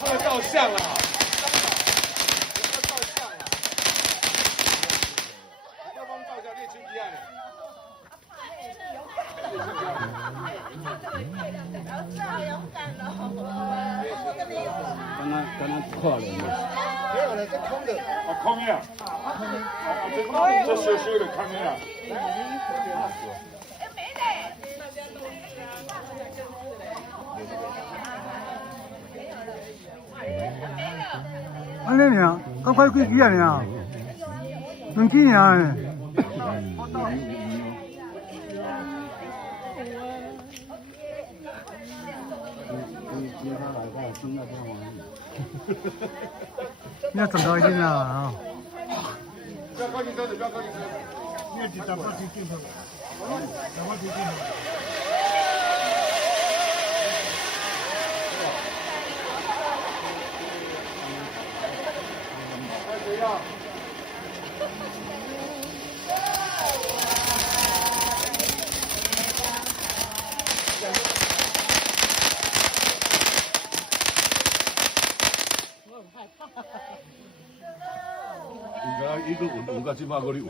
他们照相了。要帮照相，列清一案。刚刚跨了嘛。没有了，这空的。啊，空呀。这修修的空呀。安尼尔，刚快几几啊尔，两几年嘞。你要整高一点啊！不要靠近车子，不要靠近车子。你要几打发提进头，打发提进头。谁呀？伊个有到即摆搁咧运。